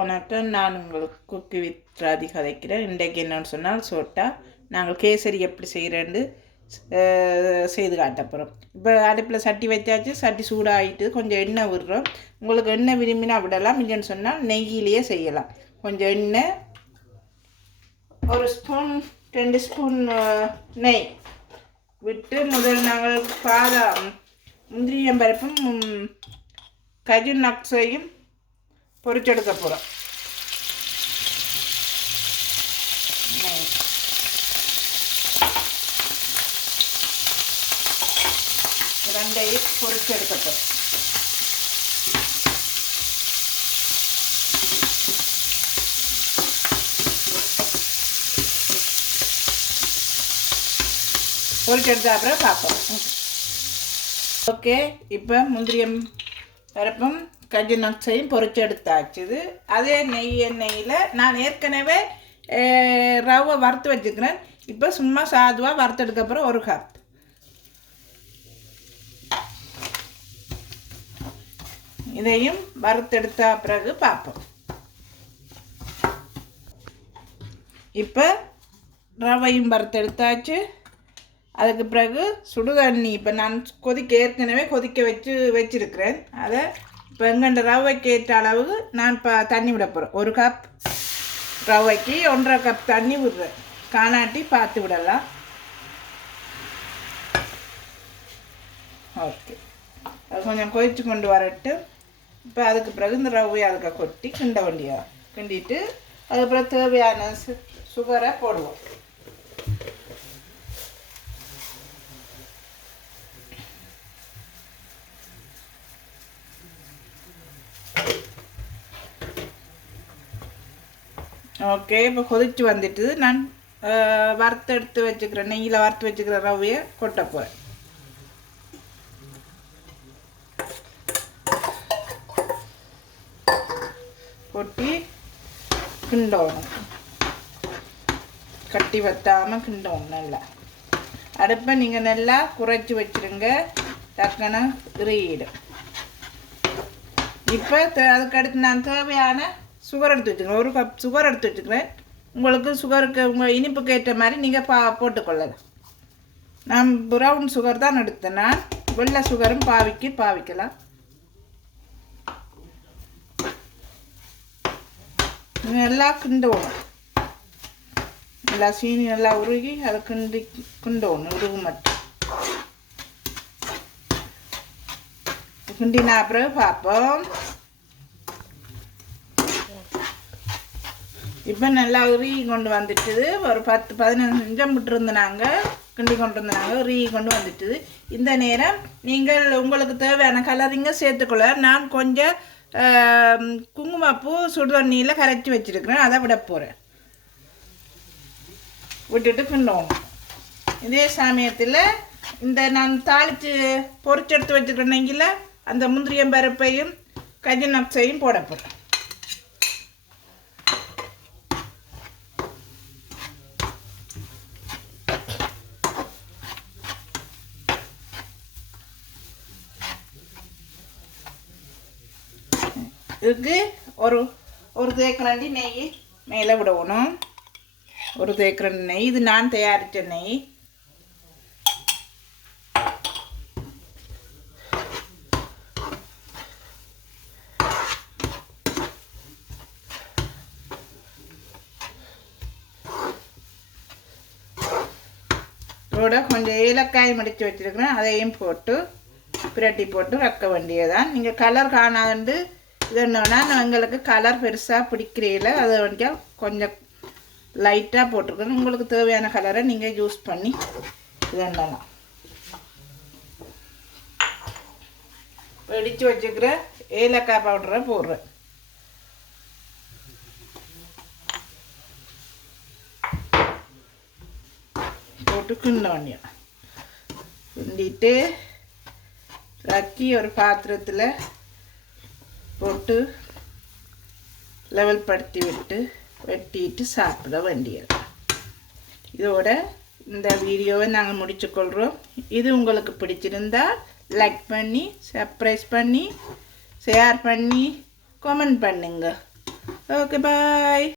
வணக்கம், நான் உங்களுக்கு குக்கி வித் ராதி கதைக்கிறேன். இன்றைக்கு என்னென்னு சொன்னால் சோட்டா நாங்கள் கேசரி எப்படி செய்கிறேன்னு செய்து காட்ட போகிறோம். இப்போ அடுப்பில் சட்டி வைத்தாச்சு, சட்டி சூடாகிட்டு கொஞ்சம் எண்ணெய் விடுறோம். உங்களுக்கு எண்ணெய் விரும்பினா விடலாம், இல்லைன்னு சொன்னால் நெய்யிலேயே செய்யலாம். கொஞ்சம் எண்ணெய், ஒரு ஸ்பூன் 2 ஸ்பூன் நெய் விட்டு முதல் நாங்கள் பாதாம் முந்திரியம்பருப்பும் கஜு நட்ஸையும் பொரிச்செடுக்க போகிறோம். ரெண்டையும் பொரிச்செடுக்க போகிறோம். பொரிச்செடுத்த அப்புறம் பார்ப்போம். ஓகே, இப்போ முந்திரியம் பருப்பும் கஜு நட்ஸையும் பொரிச்சு எடுத்தாச்சுது. அதே எண்ணெயில் நான் ஏற்கனவே ரவை வறுத்து வச்சுக்கிறேன். இப்போ சும்மா சாதுவாக வறுத்தெடுக்கப்புறம் 1 கப். இதையும் வறுத்தெடுத்த பிறகு பார்ப்போம். இப்போ ரவையும் வறுத்தெடுத்தாச்சு. அதுக்கு பிறகு சுடுதண்ணி இப்போ நான் ஏற்கனவே கொதிக்க வச்சுருக்கிறேன். அதை இப்போ எங்கண்ட ரவைக்கு ஏற்ற அளவுக்கு நான் இப்போ தண்ணி விட போகிறேன். 1 கப் ரவைக்கு 1.5 கப் தண்ணி விடுறேன். காணாட்டி பார்த்து விடலாம். ஓகே, அது கொஞ்சம் கொதித்து கொண்டு வரட்டு. இப்போ அதுக்கு பிறகு இந்த ரவையை அதுக்கு கொட்டி கிண்ட வேண்டியா கிண்டிட்டு அதுக்கப்புறம் தேவையான சுகரை போடுவோம். ஓகே, இப்போ கொதிச்சு வந்துட்டு நான் வறுத்தெடுத்து வச்சுக்கிறேன், நெய்யில் வறுத்து வச்சுக்கிற ரவையை கொட்ட போகிறேன். கொட்டி கிண்டணும், கட்டி வத்தாமல் கிண்டணும். நல்லா அடுப்பை நீங்கள் நல்லா குறைச்சி வச்சுருங்க, டக்குன்னு இறுகிடும். இப்போ அதுக்கடுத்து நான் தேவையான சுகர் எடுத்து வச்சுக்கிறேன். 1 கப் சுகர் எடுத்து வச்சுக்கிறேன். உங்களுக்கு சுகருக்கு உங்கள் இனிப்புக்கு ஏற்ற மாதிரி நீங்கள் போட்டுக்கொள்ளலாம். நான் ப்ரௌன் சுகர் தான் எடுத்தேன். நான் வெள்ளை சுகரும் பாவிக்கலாம். நல்லா கிண்டுவோம். நல்லா சீனி நல்லா உருகி அதை கிண்டுவோம். உருகு மட்டும் கிண்டினா பிறகு பார்ப்போம். இப்போ நல்லா உருகி கொண்டு வந்துட்டுது. ஒரு 10-15 நிமிஷம் விட்டுருந்தாங்க, கிண்டி கொண்டு இருந்தாங்க. உருகி கொண்டு வந்துட்டுது. இந்த நேரம் நீங்கள் உங்களுக்கு தேவையான கலரிங்க சேர்த்துக்கொள்ள. நான் கொஞ்சம் குங்குமப்பூ சுடுதண்ணியில் கரைச்சி வச்சுருக்கிறேன், அதை விட போகிறேன். விட்டுட்டு கிண்டோம். இதே சமயத்தில் இந்த நான் தாளித்து பொரிச்செடுத்து வச்சுருக்கிறேன் நெய்யில் அந்த முந்திரியம் பருப்பையும் கஜு நட்ஸையும் போட போகிறேன். இதுக்கு ஒரு தேக்கரண்டி நெய் மேலே விடணும். 1 தேக்கரண்டி நெய். இது நான் தயாரித்த நெய். இதோட கொஞ்சம் ஏலக்காய் மடித்து வச்சுருக்கிறேன், அதையும் போட்டு பிரட்டி போட்டு வைக்க வேண்டியதான். நீங்கள் கலர் காணாதுண்டு இது என்னன்னா, எங்களுக்கு கலர் பெருசாக பிடிக்கிறீங்கள, அதை வந்து கொஞ்சம் லைட்டாக போட்டிருக்கணும். உங்களுக்கு தேவையான கலரை நீங்கள் யூஸ் பண்ணி இது என்னலாம் இடித்து வச்சுக்கிற ஏலக்காய் பவுடரை போடுறேன். போட்டு கிண்ட வேண்டியது. கிண்டிட்டு ரக்கி ஒரு பாத்திரத்தில் போட்டு லெவல் படுத்தி விட்டு வெட்டிட்டு சாப்பிட வேண்டியது. இதோட இந்த வீடியோவை நாங்கள் முடிச்சுக்கொள்கிறோம். இது உங்களுக்கு பிடிச்சிருந்தால் லைக் பண்ணி, சப்ஸ்கிரைப் பண்ணி, ஷேர் பண்ணி, கமெண்ட் பண்ணுங்க. Okay bye.